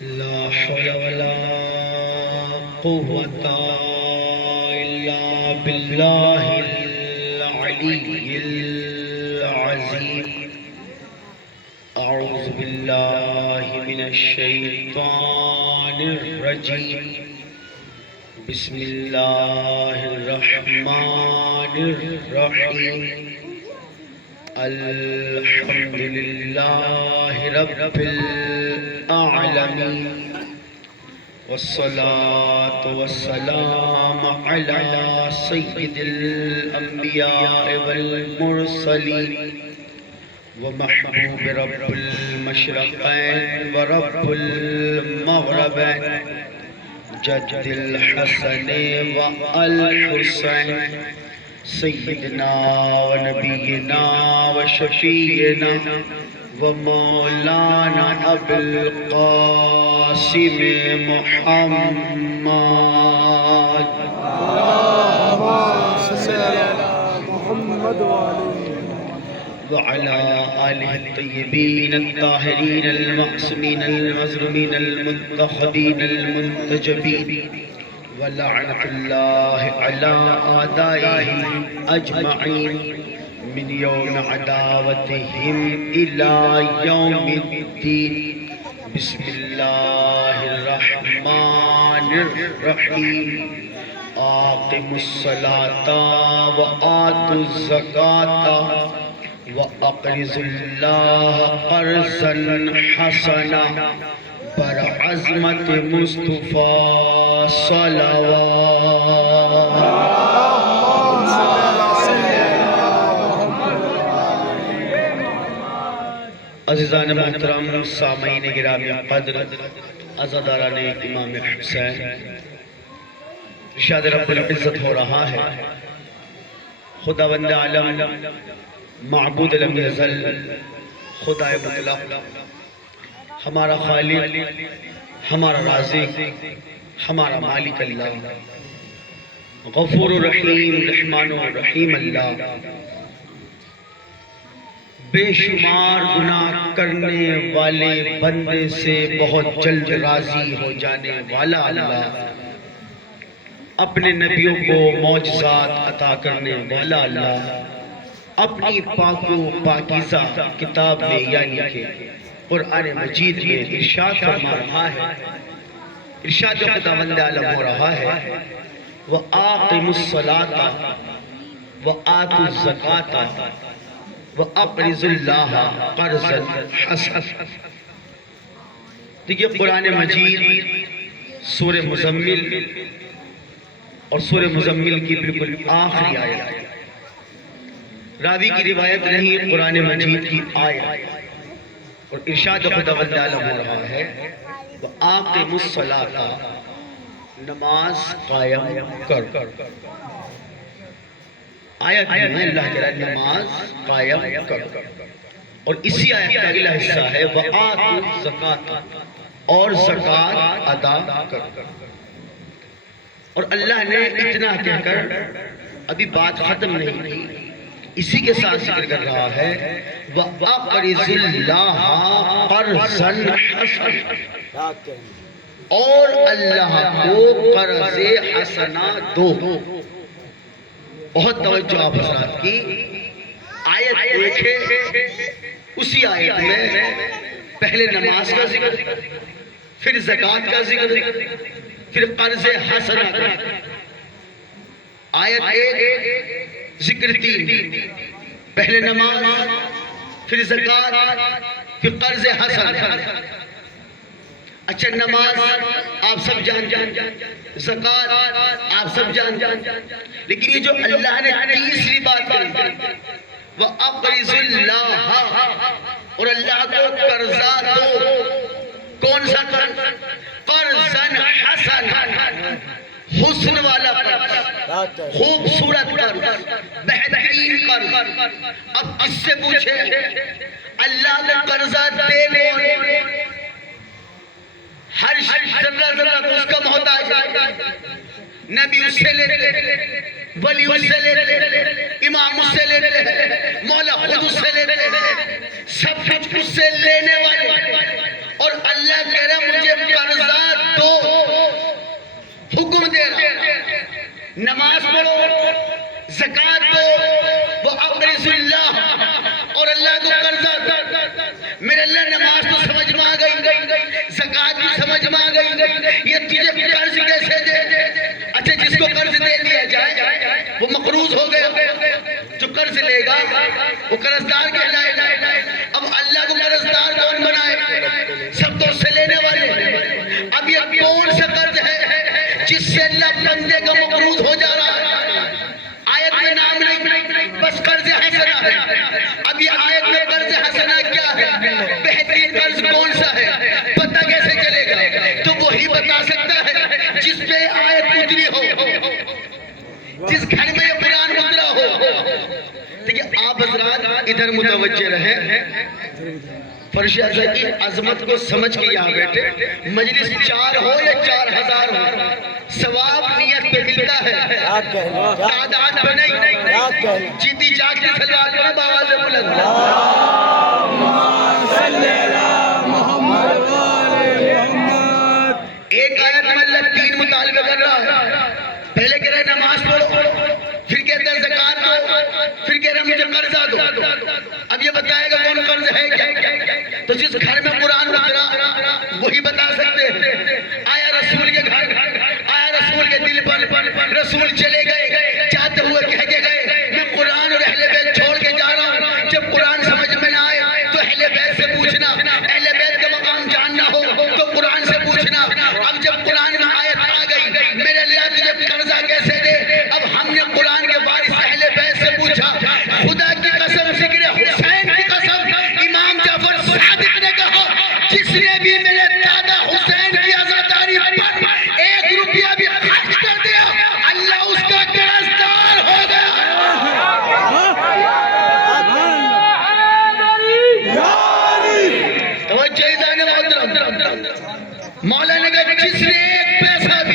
لا حول ولا قوة إلا بالله العلي العظيم. أعوذ بالله من الشيطان الرجيم. بسم الله الرحمن الرحيم. الحمد لله رب العالمين، والصلاة والسلام على سيد الأنبياء والمرسلين ومحبوب رب المشرقين ورب المغربين، جد الحسن والحسين، سيدنا ونبينا وشفينا ومولانا أبي القاسم محمد. اللهم صل على محمد وعلى آله الطيبين الطاهرين المعصومين المظلومين المنتخبين المنتجبين، ولعنة الله على أعدائهم أجمعين من يوم عداوتهم إلى يوم الدين. بسم الله الرحمن الرحيم. أقيموا الصلاة وآتوا الزكاة وأقرضوا الله قرضا حسنا برعظمة مصطفى صلوات. عزیزان محترم، سامعین گرامی قدر، عزاداران امام حسین، ارشاد رب العزت ہو رہا ہے. خداوند عالم، معبود لم یزل، خدائے مطلق، ہمارا خالق، ہمارا رازق، ہمارا مالک اللہ، غفور الرحیم، رحمان الرحیم اللہ، بے شمار گناہ کرنے والے بندے سے بہت جلد راضی ہو جانے والا اللہ، اپنے نبیوں کو معجزات عطا کرنے والا اللہ، اپنی پاک و پاکیزہ کتاب میں یعنی کہ قرآن مجید میں ارشاد فرما رہا ہے. ارشاد خداوند عالم ہو رہا ہے: وَآقِمُوا الصَّلَاةَ وَآتُوا الزَّكَاةَ وَأَقْرِضُوا اللَّهَ قَرْضًا حَسَنًا. دیکھیے قرآن مجید سورہ مزمل اور سورہ مزمل کی بالکل آخری آیت، راوی کی روایت نہیں، قرآن مجید کی آیت. اور ارشاد خداوند عالم ہو رہا ہے: وَآقِمُوا الصَّلَاةَ، نماز قائم کر. آیت میں اللہ کہہ رہا ہے نماز قائم کر. اور اسی آیت کا اگلا حصہ ہے وَآتُوا الزَّكَاةَ، اور زکوٰۃ ادا کر. اور اللہ نے اتنا کہہ کر ابھی بات ختم نہیں کی، اسی کے ساتھ ذکر کر رہا ہے وَأَقْرِضُوا اللَّهَ قَرْضًا حَسَنًا، اور اللہ کو قرض حسنہ دو. بہت توجہ آپ حضرات کی. آیت دیکھیں، اسی آیت میں پہلے نماز کا ذکر، پھر زکوٰۃ کا ذکر، پھر قرض حسنہ کا. آیت ایک، ذکر تین، پہلے نماز، پھر زکوٰۃ، پھر قرض حسنہ. اچھا نماز آپ سب جان، زکوٰۃ آپ سب جان، لیکن یہ جو اللہ نے تیسری بات کہی وَأَقْرِضُوا اللَّهَ، اور اللہ کو قرضہ دو. کون سا قرض؟ قرضاً حسناً، حسن والا قرض، خوبصورت قرض، بہترین قرض. اب کس سے پوچھے اللہ کو قرضہ دے کون؟ ہر ذرہ ذرہ اس کا محتاج ہے. نبی اس سے لیتے، ولی اس سے لیتے، امام اس سے لیتے، مولا خود اس سے لیتے، سب کچھ اس سے لینے والے. اور اللہ کہہ رہا مجھے نماز پڑھو، زکات دو، وہ اقرض اللہ، اور اللہ کو قرضہ دو۔ میرے اللہ نماز تو سمجھ میں آ گئی، زکات بھی سمجھ میں آ گئی، یہ تجھے قرض کیسے دے؟ اچھا جس کو قرض دے دیا جائے وہ مقروض ہو گیا، جو قرض لے گا وہ قرضدار کہلائے گا۔ اب اللہ کو قرضدار کون بنائے؟ سب تو اس سے لینے والے۔ اب یہ کون سا قرض ہے جس سے اللہ بندے کا مقروض ہو جا رہا ہے؟ آیت میں نام نہیں، بس قرض حسنہ ہے۔ اب یہ آیت میں قرض حسنہ کیا ہے؟ بہترین قرض کون سا ہے؟ پتہ کیسے چلے گا؟ تو وہی بتا سکتا ہے جس پہ آیت اتری ہو، جس گھر میں یہ قرآن اترا ہو۔ دیکھیں آپ حضرات ادھر متوجہ رہیں، فرش اعظم کی عظمت کو سمجھ کے یہاں بیٹھے۔ مجلس 4 ہو یا 4000 ہو، ثواب نیت پہ ملتا ہے، تعداد پہ نہیں۔ جیتی جاگ کے سلوات پڑھیں بآواز بلند۔ ایک آیت میں اللہ 3 مطالبہ کر رہا ہے۔ پہلے کہہ رہے ہیں نماز پڑھو، پھر کہتے ہیں زکات دو، پھر کہہ رہے ہیں مجھے قرضہ دو۔ اب یہ بتائے گا کون قرض ہے کیا؟ تو جس گھر میں قرآن اترا وہی بتا سکتے ہیں۔ آیا رسول کے گھر، آیا رسول کے دل پر، رسول چلے گئے، جاتے ہوئے کہہ کے گئے میں قرآن اور اہل بیت چھوڑ کے جا رہا ہوں۔ جب قرآن سمجھ میں نہ آئے تو اہل بیت سے پوچھنا، اہل بیت کا مقام جاننا ہو تو قرآن سے پوچھنا۔ اب جب قرآن میں آیت آ گئی میرے اللہ تجھے قرضہ کیسے دے، اب ہم نے قرآن کے وارث اہل بیت سے پوچھا۔ خدا کی قسم، ذکر حسین کی قسم، امام جعفر صادق نے کہا جس نے بھی میرے دادا حسین کی عزاداری پر 1 روپیہ بھی خرچ کر دیا اللہ اس کا قرضدار ہو گیا۔ توجہ ادھر محترم، مولا نے کہا جس نے 1 پیسہ بھی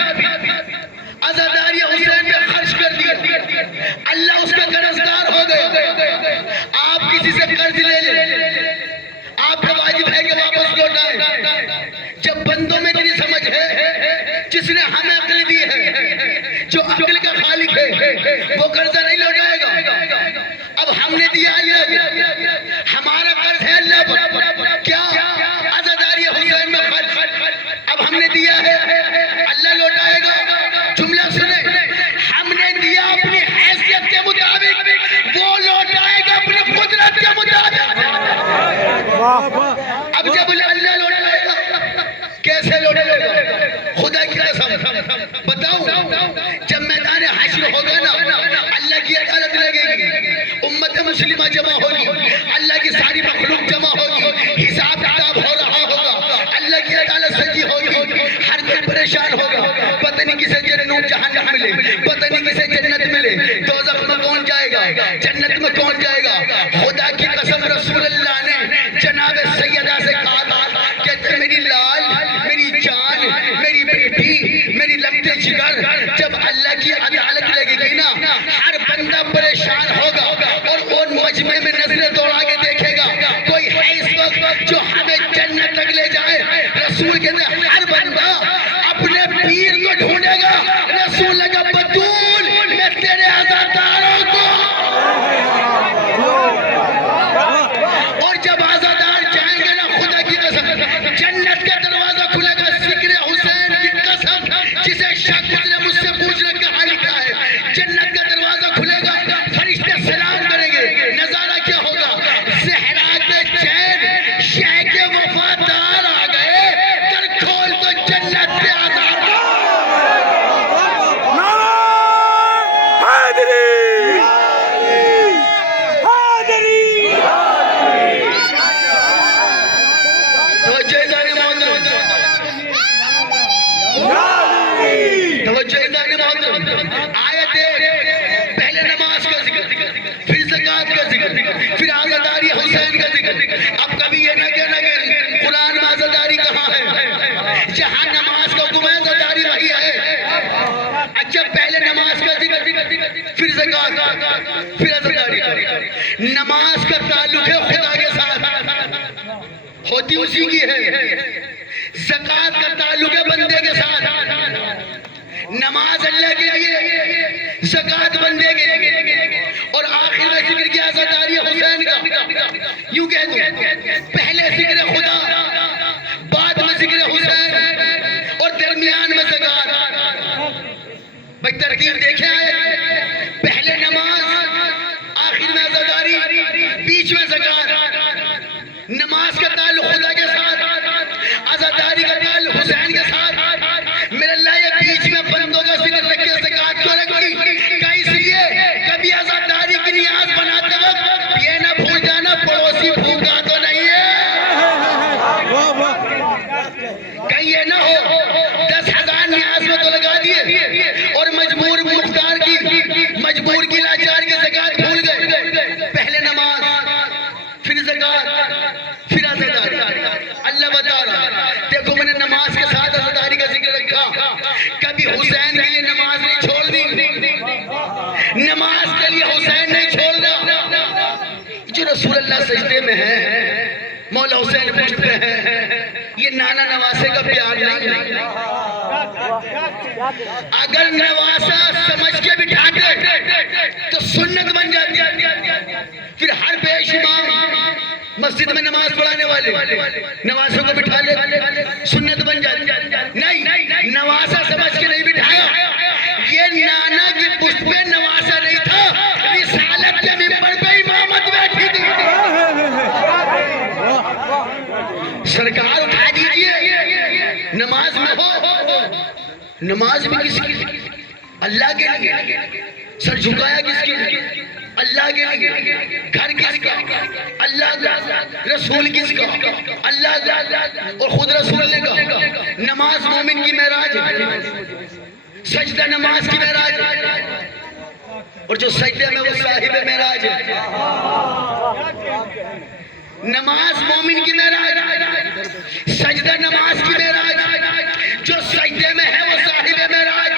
عزاداری حسین پہ خرچ کر دیا اللہ اس کا قرضدار ہو گیا۔ آپ کسی سے قرض لے لیں، آپ کا واجب ہے کہ واپس لوٹائیں۔ جب بندوں میں اتنی سمجھ ہے، جس نے ہمیں عقل دی ہے، جو عقل کا خالق ہے، وہ قرضہ نہیں لوٹائے گا۔ اب ہم نے دیا اللہ کو، ہمارا قرض ہے اللہ پر، کیا عزاداری حسین میں خرچ، اب ہم نے دیا ہے اللہ لوٹائے گا۔ جملہ سنیں، ہم نے دیا اپنی حیثیت کے مطابق، وہ لوٹائے گا اپنی قدرت کے مطابق۔ اب جب اللہ لوٹائے گا کیسے لوٹے گا؟ خدا کی قسم بتاؤں، جب میدان حشر ہوگا نا اللہ کی عدالت لگے گی، امت مسلمہ جمع ہوگی، اللہ کی ساری مخلوق جمع ہوگی، حساب کتاب ہو رہا ہوگا، اللہ کی عدالت سجی ہوگی، ہر کوئی پریشان ہوگا، پتہ نہیں کسے جنت جہنم ملے، پتہ نہیں کسے جنت ملے، دوزخ میں کون جائے گا، جنت میں کون جائے گا۔ خدا کی قسم رسول اللہ نے جناب سیدہ سے کہا تھا کہ میری لال، میری جان، میری بیٹی، میری لگتے جگر، جب اللہ کی عدالت لگے گی نا ہر بندہ پریشان ہوگا اور ان مجمع میں نظریں دوڑا کے دیکھے گا کوئی ہے اس وقت جو ہمیں جنت تک لے جائے۔ رسول کہتے ہیں ہر بندہ اپنے پیر کو ڈھونڈے گا۔ رسول نے کہا بطول میں تیرے عزاداروں کو، اور جب عزادار جائیں گے نا خدا کی قسم جنت کا دروازہ کھلے گا۔ ذکر حسین کی قسم، جسے شک نے مجھ سے پوچھنا کہاں لکھا ہے، جنت کا دروازہ کھلے گا، فرشتے سلام کریں گے، نظارہ کیا ہوگا؟ زہرا کے چین شہ کے وفادار آ گئے، در کھول تو جنت کے آزاد۔ آیت پہلے نماز کا ذکر، پھر زکات کا ذکر، پھر عزاداری حسین کا ذکر۔ اب کبھی یہ نہ کہنا کہ قرآن میں عزاداری کہاں ہے، جہاں نماز کا حکم ہے عزاداری وہی ہے۔ اچھا پہلے نماز کا ذکر، پھر زکات، پھر عزاداری۔ نماز کا تعلق ہے خدا کے ساتھ، ہوتی اسی کی ہے۔ زکات کا تعلق ہے بندے کے ساتھ، نماز اللہ کے لیے، زکات بندے کے لیے، اور آخر میں ذکر کیا عزاداری حسین کا. یوں کہہ دوں پہلے ذکر خدا، بعد میں ذکر حسین، اور درمیان میں زکات. بھائی ترتیب دیکھیں آئے، پہلے نماز، آخر میں عزاداری، بیچ میں زکات. نماز کا تعلق خدا کے ساتھ، عزاداری کا تعلق حسین کے ساتھ. میرے اللہ یہ بیچ میں بندوں کا ذکر رکھ کے زکات کیوں رکھی؟ کہ اس لیے کبھی عزاداری کی نیاز بناتے وقت یہ نہ بھول جانا پڑوسی بھوکا تو نہیں ہے. کہیں یہ نہ ہو 10,000 نیاز میں تو لگا دیے اور مجبور مختار کی، مجبور کی لاچار کی زکات بھول گئے. پہلے نماز، پھر زکات، پھر عزاداری. اللہ بتا رہا دیکھو میں نے نماز کے ساتھ عزاداری کا ذکر رکھا. کبھی حسین کے لیے نماز نہیں چھوڑ دی، نماز کے لیے حسین نہیں چھوڑ دا. جو رسول اللہ سجدے میں ہے، مولا حسین پشت پہ ہے، یہ نانا نواسے کا پیار نہیں ہے. اگر نواسا سمجھ کے بٹھاتے تو سنت بن جاتی. پھر ہر پیش امام مسجد میں نماز پڑھانے والے نواسوں کو بٹھا لے، سنت بن جاتی. نہیں، نواسا سمجھ کے نہیں بٹھایا. یہ نانا کی پشت پہ نواسا نہیں تھا، رسالت کے ممبر پہ امامت بیٹھی تھی. سرکار اٹھا دیجئے، نماز میں ہو، نماز میں کس کی؟ اللہ کے لیے. سر جھکایا کس کی؟ اللہ کے لیے. گھر کس کا؟ اللہ کا. رسول کس کا؟ اللہ کا. اور خود رسول نے کہا نماز مومن کی معراج ہے، سجدہ نماز کی معراج ہے، اور جو سجدے میں وہ صاحب معراج ہے. نماز مومن کی معراج، سجدہ نماز کی معراج، جو سجدے میں ہے وہ صاحب معراج.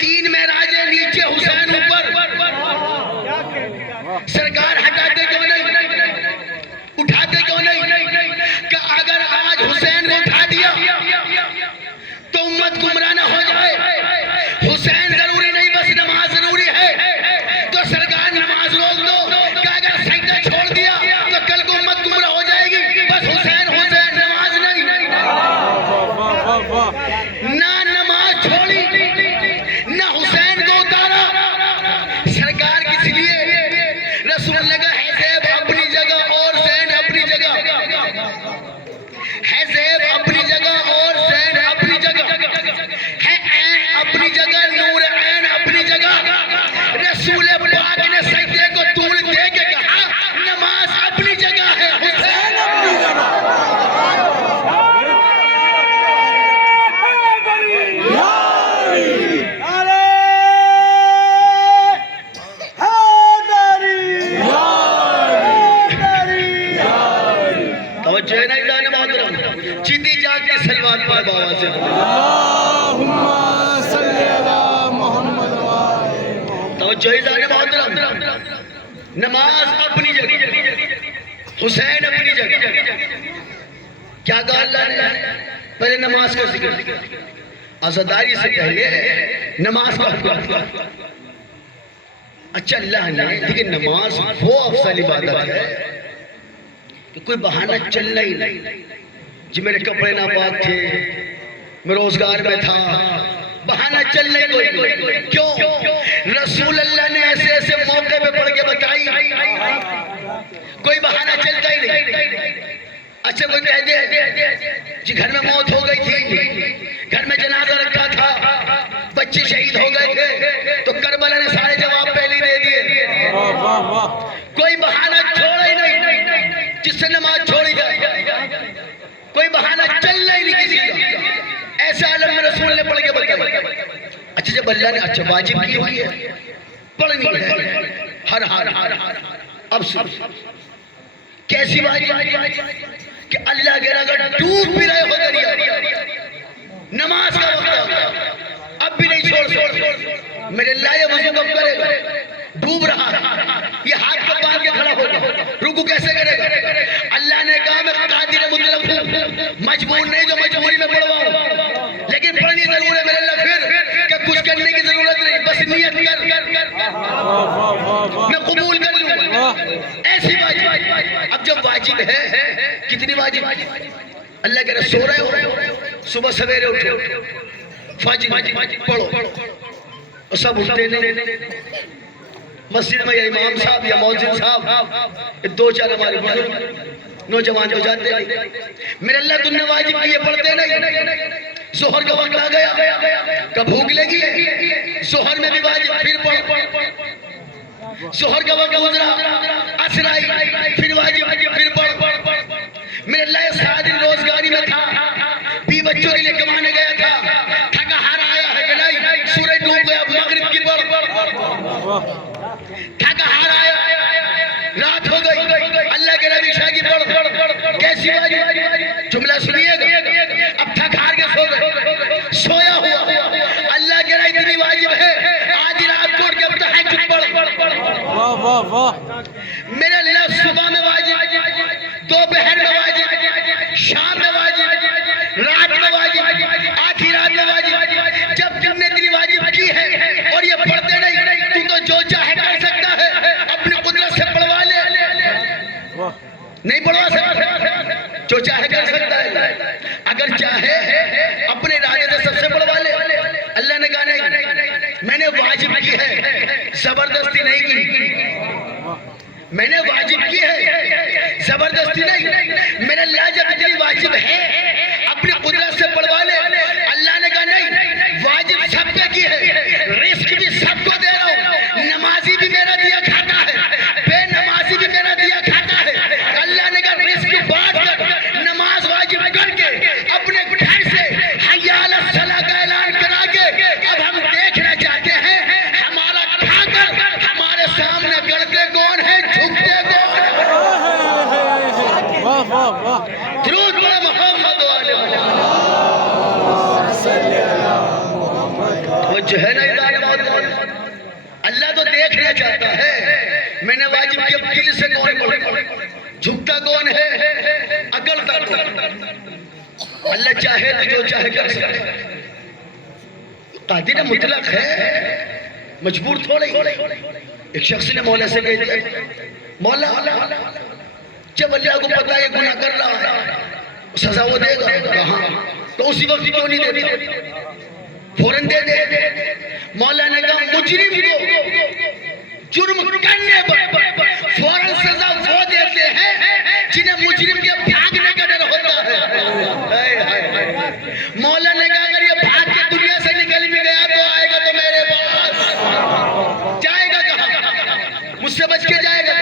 3 معراجیں نیچے، حسین اوپر. سرکار ہٹاتے کیوں نہیں؟ اٹھاتے کیوں نہیں؟ کہ اگر آج حسین کو اٹھا دیا تو امت گمراہ نہ ہو جائے. حسین ضروری نہیں، بس نماز ضروری ہے. تو سرکار نماز روک دو کہ اگر سجدہ چھوڑ دیا تو کل کو امت گمراہ ہو جائے گی. بس حسین حسین، نماز نہیں. نہ نماز چھوڑی، نہ حسین کو اتارا. سرکار کس لیے؟ رسول نے کہا ہے زیب اپنی جگہ اور زین اپنی جگہ، ہے زیب اپنی جگہ اور زین اپنی جگہ، ہے عین اپنی جگہ، نور عین اپنی جگہ. رسول پاک نے سجدے کو طول دے کے کہا نماز اپنی جگہ ہے، حسین اپنی جگہ. توجہ ہے نا جان محترم؟ جیتی جاگ کے سلوات پڑھ بابا سے. اللہم صلی علی محمد. توجہ ہے جان محترم؟ نماز اپنی جگہ، حسین اپنی جگہ. کیا کہا اللہ نے؟ پہلے نماز کا ذکر، عزاداری سے پہلے نماز کا حکم. اچھا اللہ نے دیکھیں نماز وہ افضل عبادت ہے کہ کوئی بہانہ چلنا ہی نہیں. جی میرے کپڑے ناپاک تھے، میں روزگار میں تھا، بہانہ چلنا ہی کوئی. کیوں؟ رسول اللہ نے ایسے ایسے موقع پہ پڑھ کے بتائی، کوئی بہانہ چلتا ہی نہیں. اچھا کوئی کہہ دے جی گھر میں موت ہو گئی تھی، گھر میں جنازہ رکھا تھا، بچے شہید ہو گئے تھے، تو کربلا نے سارے جواب پہلے دے دیے. کوئی بہانہ چھوڑا ہی نہیں جس سے نماز چھوڑی جائے. کوئی بہانہ چلنا ہی نہیں کسی کا. ایسے عالم میں رسول نے پڑھ کے بتایا. اچھا جب اللہ نے اچھا واجب کی ہوئی ہے، پڑھنی ہے ہر حال. اب سن کیسی واجب کہ اللہ کے اگر ڈوب بھی رہے ہو دریا، نماز کا وقت اب بھی نہیں چھوڑ. میرے اللہ یہ وضو کب کرے گا؟ ڈوب رہا ہے، یہ ہاتھ کو باندھ کے کھڑا ہوگا، رکوع کیسے کرے گا؟ اللہ نے کہا میں قادر مطلق ہوں، مجبور نہیں جو مجبوری میں پڑھواؤں، لیکن پڑھنی ضرور ہے میرے اللہ. پھر کہ کچھ کرنے کی ضرورت نہیں، بس نیت کر. میں قبول کر لوں. ایسی واجب. اب جب واجب ہے, کتنی واجب؟ اللہ کہہ رہے سو رہے ہو, صبح سویرے اٹھو, فجر پڑھو, اور سب اٹھتے نہیں. مسجد میں یا امام صاحب یا مؤذن صاحب, دو چار ہمارے بزرگ نوجوان جو جاتے ہیں, میرے اللہ تم نے واجب کیے پڑھتے نہیں. ظہر کا وقت آ گیا, کب بھوک لگی ہے, ظہر میں بھی واجب, پھر پڑھ. ظہر کا وقت گزرا, عصر آئی, پھر واجب, پھر پڑھ. میرے اللہ یہ سارا دن روزگاری میں تھا, بھی بچوں کے لیے کمانے گیا تھا, تھکا ہارا آیا ہے کہ نہیں, سورج ڈوب گیا, مغرب کی پڑھ. تھکا ہارا آیا, رات ہو گئی, اللہ کے نبی عشاء کی پڑھ. کیسی واجب؟ جملہ سنیے گا. اب تھک ہار کے سو گئے, سویا ہوا, اللہ کے نبی اتنی واجب ہے, آدھی رات کو اٹھ کے تہجد پڑھ. میرے اللہ صبح میں واجب, دوپہر میں واجب, شام میں واجب, رات میں واجب, آدھی رات میں واجب. جب تم نے اتنی واجب کی ہے اور یہ پڑھتے نہیں, تو جو چاہے کر سکتا ہے, اپنی قدرت سے پڑھوا لے. نہیں پڑھوا سکتا, جو چاہے کر سکتا ہے. اگر چاہے اپنے ارادے سے سب سے پڑھوا لے. اللہ نے کہا نہیں, میں نے واجب کی ہے, زبردستی نہیں کی. میں نے واجب کی ہے, زبردستی نہیں. میرے اللہ جب اتنی واجب ہے, اپنی قدرت سے پڑھوا لے. اللہ نے کہا نہیں, واجب سب پہ کی ہے, رزق بھی سب کو دے رہا ہوں. نمازی بھی میرا دیا کھاتا ہے, بے نمازی بھی میرا دیا کھاتا ہے. اللہ نے کہا رزق بات کر, نماز واجب کر کے, اپنے گھر سے حی علی الصلاۃ کا اعلان کرا کے, اب ہم دیکھنا چاہتے ہیں ہمارا کھا کر ہمارے سامنے گڑتے کون ہے, جھکتے کون ہے. درود پڑھ محمد والے وہ جو ہے نا ادارے. اللہ تو دیکھنا چاہتا ہے میں نے واجب کے دل سے کون پڑھا, جھکتا کون ہے, اگڑتا کون. اللہ چاہے تو جو چاہے کر سکتا ہے. قادر مطلق ہے, مجبور تھوڑے. ایک شخص نے مولا سے کہہ دیا, مولا جب اللہ کو پتا ہے گناہ کر رہا ہے, سزا وہ دے گا. کہاں, تو اسی وقت کیوں نہیں دیتا, فوراً دے دے. مولا نے کہا مجرم کو جرم کرنے پر فوراً سزا وہ دیتے ہیں جنہیں مجرم کے بھاگنے کا ڈر ہوتا ہے. مولا نے کہا اگر یہ بھاگ کے دنیا سے نکل بھی گیا تو آئے گا تو میرے پاس, جائے گا کہاں, مجھ سے بچ کے جائے گا.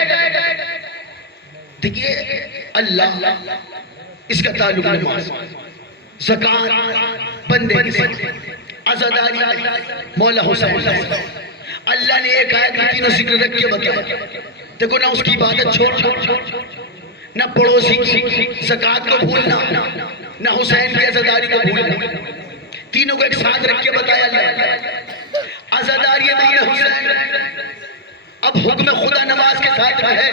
دیکھیے اللہ, اس کا تعلق نماز, زکات, بندے کی عزاداری, مولا حسین. اللہ نے ایک آیت میں تینوں ذکر رکھ کے بتایا. دیکھو نہ اس کی عبادت چھوڑ, نہ پڑوسی کی زکات کو بھولنا, نہ حسین کی عزاداری کو بھولنا, تینوں کو ایک ساتھ رکھ کے بتایا اللہ. عزاداری امام حسین. اب حکم خدا نماز کے ساتھ ہے,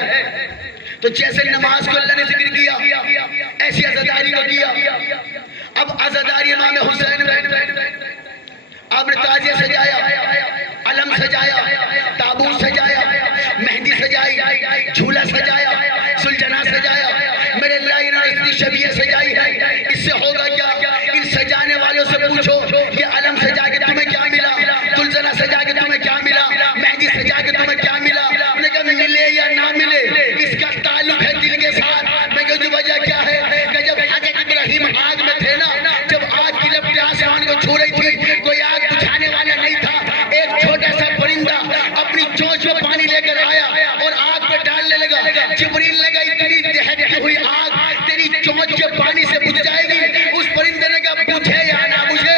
تو جیسے نماز کو اللہ نے ذکر کیا ایسی عزاداری کو کیا. اب عزاداری امام حسین میں آپ نے تازیہ سجایا, علم سجایا, تابوت سجایا, مہندی سجائی, جھولا سجایا, سلجنا سجایا. میرے اللہ انہوں نے اتنی شبیہ سجائی ہے, اس سے ہوگا کیا؟ ان سجانے والوں سے پوچھو یہ علم سجا کے تمہیں کیا ملا, سلجنا سجا کے تمہیں کیا ملا, مہندی سجا کے تمہیں کیا ملا. انہیں کہا ملے یا نہ ملے, اس کا تعلق ہے دل کے ساتھ. میں کہا جو وجہ کیا ہے, کہ جب حضرت ابراہیم آگ میں تھے نا, جب آگ کی لپٹیں آسمان کو چھو رہی تھی, کوئی آگ بجھانے والا نہیں تھا. ایک چھوٹا سا پرندہ اپنی چونچ میں پانی لے کر آیا اور آگ پہ ڈالنے لگا. جبریل نے کہا اتنی دہتی ہوئی آگ تیری چونچ کے پانی سے بجھ جائے گی. اس پرندے نے کہا بجھے یا نہ بجھے,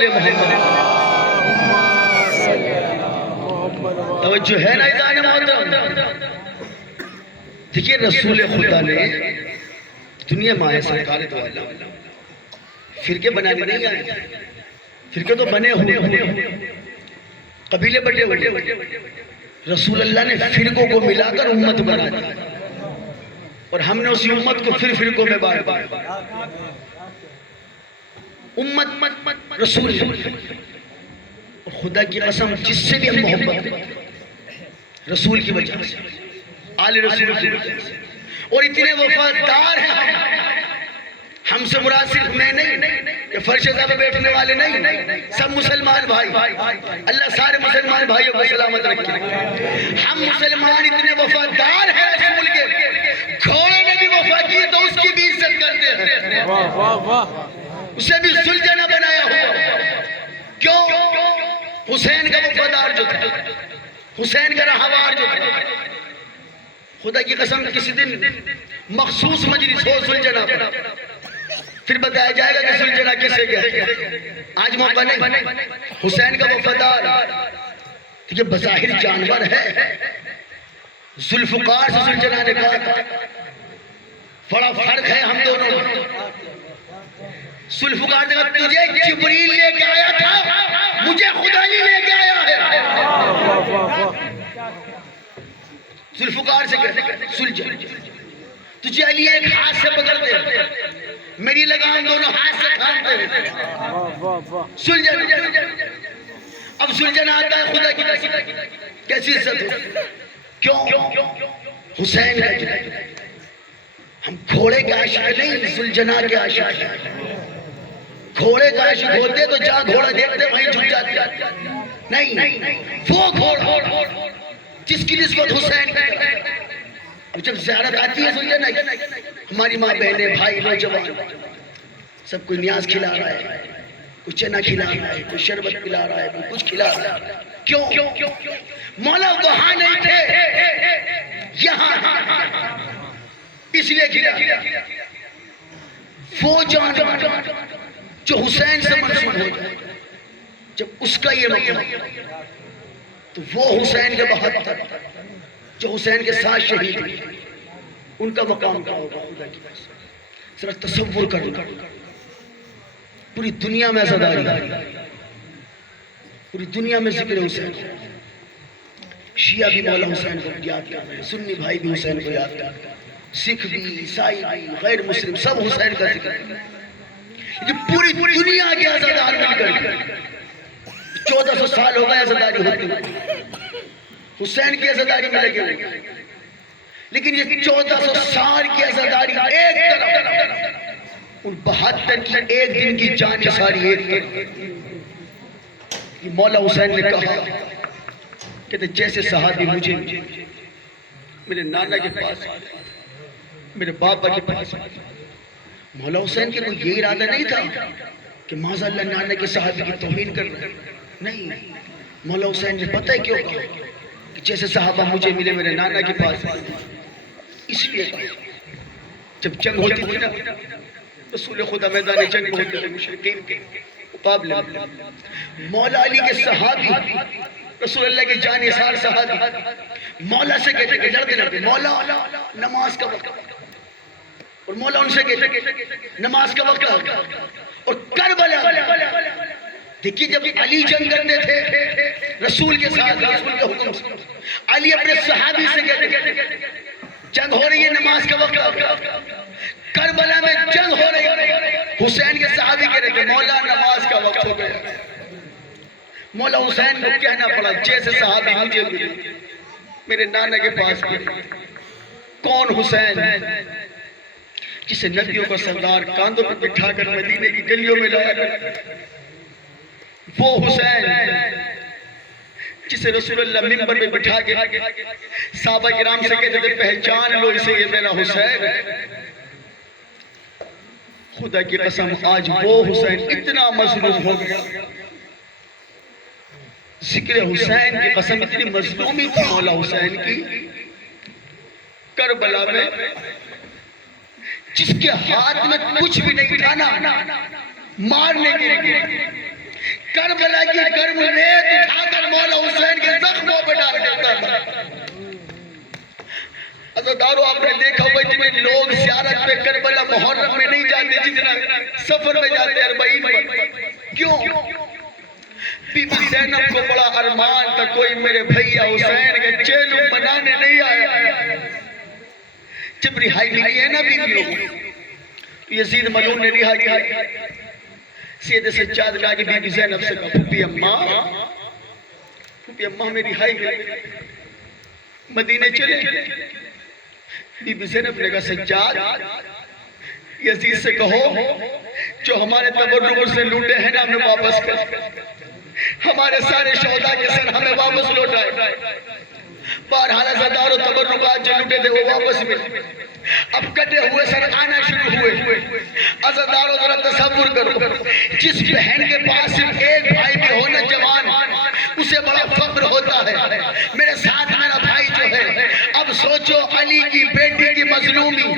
والے محمد. توجہ ہے نا اذان محترم. دیکھیے رسول خدا نے دنیا میں آئے سرکار دو عالم، فرقے بنانے نہیں آئے. فرقے تو بنے ہوئے، قبیلے بٹے ہوئے. رسول اللہ نے فرقوں کو ملا کر امت بنا دی، اور ہم نے اسی امت کو پھر فرقوں میں بانٹ دیا. امت رسول اور خدا کی قسم جس سے بھی ہم محبت کرتے ہیں رسول کی وجہ سے، آل رسول کی وجہ سے، اور اتنے وفادار ہیں. ہم سے مراد صرف میں نہیں، یہ فرش صاحب بیٹھنے والے نہیں، سب مسلمان بھائی. اللہ سارے مسلمان بھائیوں کو سلامت رکھے. ہم مسلمان اتنے وفادار ہیں رسول کے، گھوڑے نے بھی وفا کی تو اس کی بھی عزت کرتے ہیں. واہ واہ واہ. اسے بھی سلجھنا بنایا ہوا. کیوں؟ حسین کا وفادار جو تھا، حسین کا رہوار جو تھا. خدا کی قسم کسی دن مخصوص مجلس ہو سلجھنا پر، پھر بتایا جائے گا کہ سلجھنا کسے کہتے ہیں. آج موقع نہیں. حسین کا وفادار یہ بظاہر جانور ہے. ذوالفقار سے سلجھنا نے کہا تھا بڑا فرق ہے ہم دونوں. ذوالفقار نے کہا تجھے جبریل لے کے آیا تھا، مجھے خدا ہی لے کے آیا ہے. ذوالفقار سے کہتے سلجھ، تجھے علی ایک ہاتھ سے پکڑ دے، میری لگام دونوں ہاتھ سے تھام دے. سلجھ. اب سلجھنا آتا ہے خدا کی قسم کیسی عزت ہے. کیوں؟ حسین کا جنگ. ہم گھوڑے کے عاشق نہیں، سلجھنا کے عاشق ہیں. گھوڑے کا عاشق ہوتے تو جہاں گھوڑا دیکھتے وہیں جھک جاتے. نہیں، وہ گھوڑا جس کی نسبت حسین کی. اب جب زیارت آتی ہے سلجھنا، ہماری ماں بہنیں بھائی نوجوان سب کوئی نیاز کھلا رہا ہے، کوئی چنا کھلا رہا ہے، کوئی شربت پلا رہا ہے، کوئی کچھ کھلا رہا ہے. کیوں؟ مولا وہاں نہیں تھے، یہاں اس لیے کھلا. وہ جان جو حسین سے منسوب ہو جائے، جب اس کا یہ مقام تو وہ حسین کے بہتر جو حسین کے ساتھ شہید ہوئے ان کا مقام کیا ہوگا. خدا کی قسم ذرا تصور کرنا. پوری دنیا میں عزاداری، پوری دنیا میں ذکر حسین. شیعہ بھی مولا حسین کو یاد کر رہے ہیں، سنی بھائی بھی حسین کو یاد کر رہے ہیں، سکھ بھی، عیسائی بھی، غیر مسلم سب حسین کا ذکر کرتے ہیں. لیکن پوری دنیا کے عزادار مل کر 1400 سال ہو گئے عزاداری ہوتی، حسین کی عزاداری میں لگے ہوئے. لیکن یہ 1400 سال کی عزاداری ایک طرف، ان 72 کی ایک دن کی جان ساری ایک طرف. یہ مولا حسین نے کہا کہ جیسے صحابی مجھے میرے نانا کے پاس، میرے باپا کے پاس، مولا حسین کے کوئی یہ ارادہ نہیں تھا کہ معاذ اللہ نانا کے صحابی کی توہین کر رہے. نہیں، مولا حسین نے پتہ ہے کیوں کہا کہ جیسے صحابہ مجھے ملے میرے نانا کے پاس. اس لیے جب جنگ ہوتی تھی نا، رسول خدا میدان جنگ میں ہوتے تھے مشرکین کے مقابلے میں، مولا علی کے صحابی رسول اللہ کے جانثار صحابی مولا سے کہتے کہ لڑتے مولا نماز کا وقت، اور مولا ان سے کہتے نماز کا وقت. اور کربلا دیکھیے جب علی جنگ کرتے تھے رسول کے ساتھ، رسول کے حکم سے، علی اپنے صحابی سے کہتے جنگ ہو رہی ہے، نماز کا وقت. کربلا میں جنگ ہو رہی ہے، حسین کے صحابی کہہ رہے کہ مولا نماز کا وقت ہو گیا. مولا حسین کو کہنا پڑا جیسے صحابی مجھے ملے میرے نانا کے پاس گئے. کون حسین؟ جسے نبیوں کا سردار کاندھوں پہ بٹھا کر مدینے کی گلیوں میں لایا کرتے. وہ حسین جسے رسول اللہ منبر پہ بٹھا کے صحابہ کرام سے کہتے تھے پہچان لو اسے، یہ میرا حسین ہے. خدا کی قسم آج وہ حسین اتنا مظلوم ہو گیا. ذکر حسین کی قسم اتنی مظلومی تھی مولا حسین کی. کربلا میں جس کے ہاتھ میں کچھ بھی نہیں تھا نا مارنے کے لیے، کربلا کی گرم ریت اٹھا کر مولا حسین کے زخموں پہ ڈال دیتا تھا۔ عزادارو آپ نے دیکھا ہوئے اتنے لوگ زیارت پہ کربلا محرم میں نہیں جاتے جتنا سفر میں جاتے اربعین پر۔ کیوں؟ بی بی زینب کو بڑا ارمان تھا کوئی میرے بھیا حسین کے چیلوں بنانے نہیں آیا۔ جب رہائی ملی ہے نا بیویوں یزید ملعون نے رہائی کیا، سید سجاد کہا کہ بی بی زینب سے کہا پھوپھی اماں میں رہائی گئی مدینے چلے۔ بی بی زینب نے کہا سجاد یزید سے کہو جو ہمارے تبرک سے لوٹے ہیں نا ہمیں واپس کر، ہمارے سارے شہداء کے سر ہمیں واپس لوٹائے۔ بہرحال عزادار و تبرکات جو لوٹے تھے وہ واپس ملے۔ اب کٹے ہوئے سر آنا شروع ہوئے۔ عزادارو ذرا تصور کرو جس بہن کے پاس صرف ایک بھائی بھی ہونا جوان اسے بڑا فخر ہوتا ہے، میرے ساتھ میرا بھائی جو ہے۔ اب سوچو علی کی بیٹی کی مظلومی،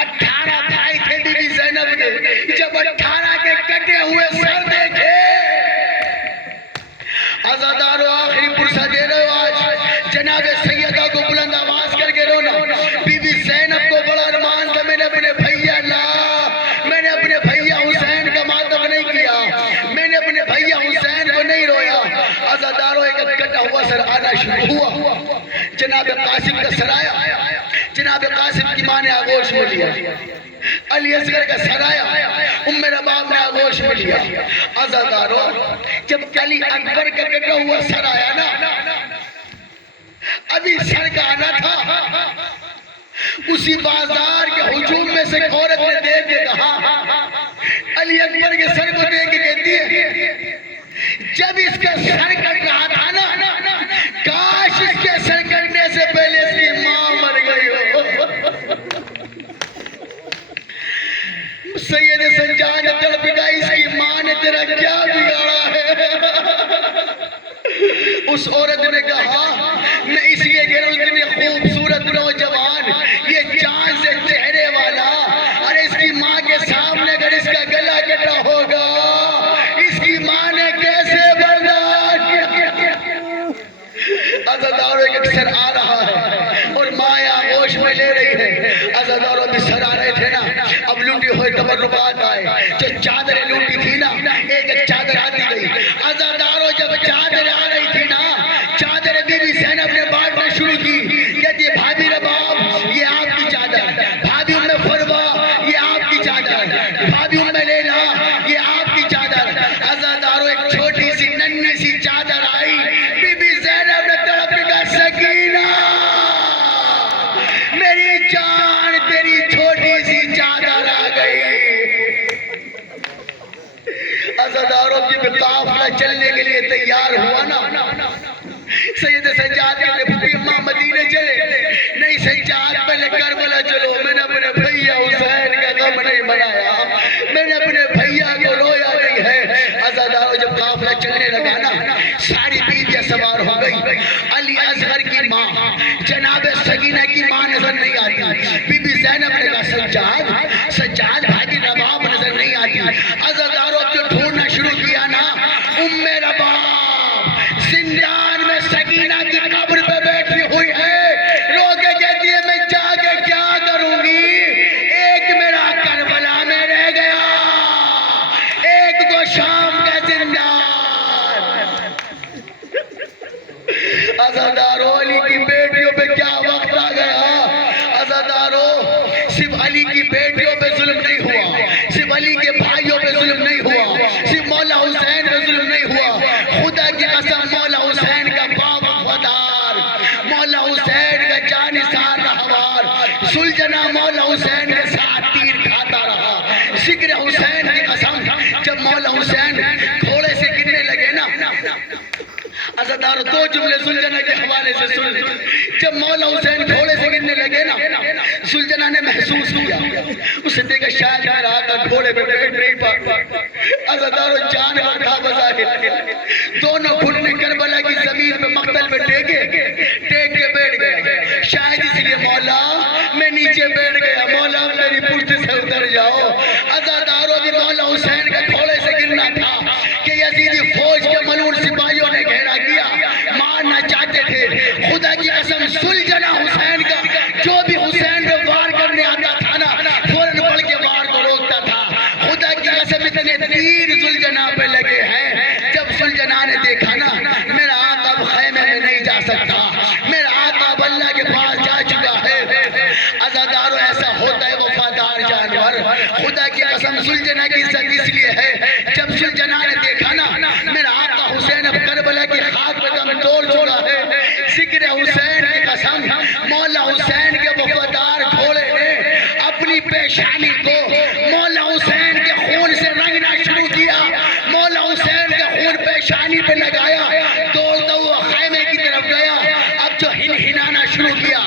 18 بھائی تھے بی بی زینب کے، جب 18 کے کٹے ہوئے سر دیکھے عزادارو آخری پرسہ دے رہے ہو آج جناب سیدہ کو بلند آواز کر کے رونا۔ بی بی زینب کو بڑا ارمان تھا میں نے اپنے بھیا حسین کا ماتم نہیں کیا، میں نے اپنے بھیا حسین کو نہیں رویا۔ عزادارو ایک کٹا ہوا سر آنا شروع ہوا۔ جناب قاسم کا سر آیا، جناب قاسم کی ماں نے آغوش میں لیا۔ علی اصغر کا سر آیا، ام رباب نے آغوش میں لیا۔ عزادارو جب علی اکبر کا کٹا ہوا سر آیا نا، ابھی سر کا آنا تھا، اسی بازار کے ہجوم میں سے عورت نے دیکھ کے کہا، علی اکبر کے سر کو دیکھ کے کہتی ہے جب اس کا سر کٹ رہا تھا نا، کاش اس کے سر کٹنے سے پہلے اس کی ماں مر گئی ہو۔ سید سجاد تڑپ گیا اس کی ماں نے تیرا کیا بگاڑا ہے؟ اس عورت نے کہا میں اس لیے کہہ رہا ہوں اتنی خوبصورت نوجوان یہ چاند سے چہرے والا، اور اس کی ماں کے سامنے اگر اس کا گلا کٹا ہوگا اس کی ماں نے کیسے برداشت کیا؟ عزادارو ایک سر آ رہا ہے اور ماں آغوش میں لے رہی ہے۔ عزادارو بھی سر آ رہے تھے نا، اب لوٹی ہوئے تبرکات آئے، جو چادریں لوٹی تھی نا ایک ایک چادر آتی گئی۔ عزادارو جب چادر آ رہی تھی نا، چادر بی بی زینب نے بانٹنا شروع کی، کہتی ہے بھابی رباب یہ آپ کی چادر، بھابی ام فروا یہ آپ کی چادر، بھابی ام لینا یہ آپ کی چادر۔ عزادارو ایک چھوٹی سی ننھی سی چادر آئی، بی بی زینب نے تڑپ کہا سکینہ میری جان تیری چھوٹی سی چادر آ گئی۔ عزادارو جب قافلہ چلنے کے لیے تیار ہوا نا، سید سجاد کہتے پھوپھی اماں مدینے چلے، نہیں سجاد پہلے کربلا چلو، میں نے اپنے بھیا حسین کا غم نہیں منایا، میں نے اپنے بھیا کو رویا نہیں ہے۔ عزادارو جب قافلہ چلنے لگا نا، ساری بیویاں سوار ہو گئی، علی اصغر کی ماں جناب سکینہ کی ماں نظر نہیں آتی۔ بی بی زینب نے کہا سجاد بھائی رباب نظر نہیں آتی۔ عزادارو اب جو ڈھونڈنا شروع کیا نا، ام رباب زندان میں سکینہ کی قبر پہ بیٹھی ہوئی ہے، رو کے کہتی ہے میں جا کے کیا کروں گی، ایک میرا کربلا میں رہ گیا، ایک کو شام کا زندان۔ عزادارو علی کی بیٹیوں پہ کیا وقت آ گیا۔ عزادارو صرف علی کی بیٹیوں پہ ظلم نہیں ہوا، صرف علی کے بھائیوں پہ ظلم نہیں ہوا، صرف مولا حسین پہ ظلم نہیں ہوا، خدا کی قسم مولا حسین کا باپ وفادار، مولا حسین کا جانثار رہوار سلجنا مولا حسین کے ساتھ تیر کھاتا رہا۔ ذکر حسین کی قسم جب مولا حسین گھوڑے سے گرنے لگے نا، عزادارو دو جملے سلجنا کے حوالے سے سن لیں۔ جب مولا حسین گھوڑے سے گرنے لگے نا، سلجنا نے محسوس کیا، اسے دیکھا شاید میرا آقا گھوڑے پہ بیٹھ نہیں پاتا۔ عزادارو جانور تھا بظاہر، دونوں گھٹنے کربلا کی زمین پہ مقتل پہ ٹیک کے بیٹھ گیا، شاید اس لیے مولا میں نیچے بیٹھ گیا، مولا میری پشت سے اتر جاؤ۔ عزادارو بھی مولا حسین کا گھوڑے سے گرنا تھا کہ یزیدی فوج کے سلجنا نے دیکھا نا میرا آقا اب خیمے میں نہیں جا سکتا، میرا آقا اب اللہ کے پاس جا چکا ہے۔ عزادارو ایسا ہوتا ہے وفادار جانور، خدا کی قسم سلجنا کی عزت اس لیے ہے جب سلجنا نے دیکھا نا میرا آقا حسین اب کربلا کی خاک پہ دم توڑ چکا ہے، ذکر حسین کی قسم مولا حسین کے وفادار گھوڑے نے اپنی پیشانی کو مولا حسین کے خون سے رنگنا شروع کیا، مولا حسین کا خون پیشانی پہ لگایا، دوڑتا ہوا خیمے کی طرف گیا، اب جو ہنہنانا شروع کیا